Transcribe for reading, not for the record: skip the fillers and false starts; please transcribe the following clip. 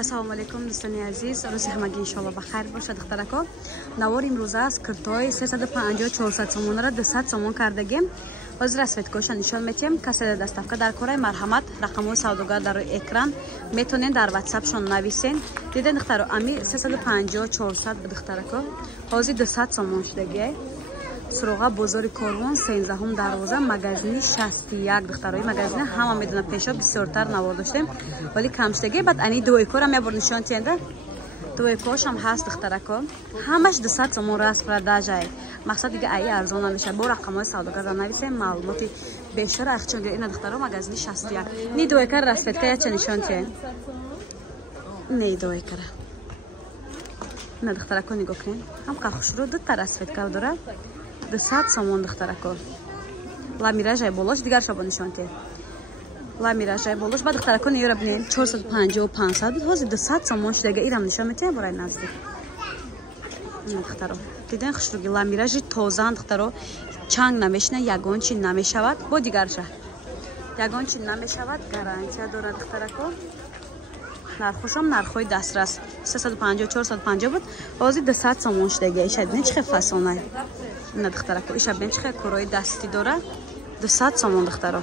Ассалому алейкум дӯстони азиз, рӯзи ҳамагӣ иншоалло ба хайр бошад. духтарако, навори имрӯза аст киртои 350-400 сомонро 200 сомон кардагем. ҳозир расветкоша нишон метиҳем. Касе доставка дар кораи марҳамат, рақамҳои савдогар дар рӯи экран метонен дар ватсапшон нависен. Диден духтаро, ами 350-400 ба духтарако ҳозир 200 сомон шудагие. Суроға бозори Корвон 13 дарвоза, магазини 61 духтарои магазини ҳама медона пешо бисёртар навор доштем, вали камштаги бад ани дуойкора мебор нишон тиенда. Дуойкошам ҳаст духтарако. Ҳамаш 200 сомон раст продажай. Мақсад дига ай арзон намеша. Бо рақамҳои савдогар нависем, маълумоти бештар ахчон гиред. Ина духтаро магазини 61. Ни дуойкара расветка яча нишон тиен. Не дуойкара. Ина духтарако нигоҳ кунед. Ҳам қахушро дута расветка дора. 200 сомон духтарако. Ламиражай болош дигар шабо нишон тиен. Ламиражай болош ба духтарако нiyora бинем 450-500 буд. Ҳозир 200 сомон шудага ирам нишон метиҳам барои наздик. Ина духтаро. Диден хушруги ламиражи тозан духтаро. Чанг намешина, ягон чин намешавад. Бо дигарша. Ягон чин намешавад, гарантия дорад духтарако. Нархошам нархои дастрас 350-450 буд. Ҳозир 200 сомон шудага. Иша бинем чихе фасонай. Ина духтарако. Иша бинем чихе корои дасти дора. 200 сомон духтаро.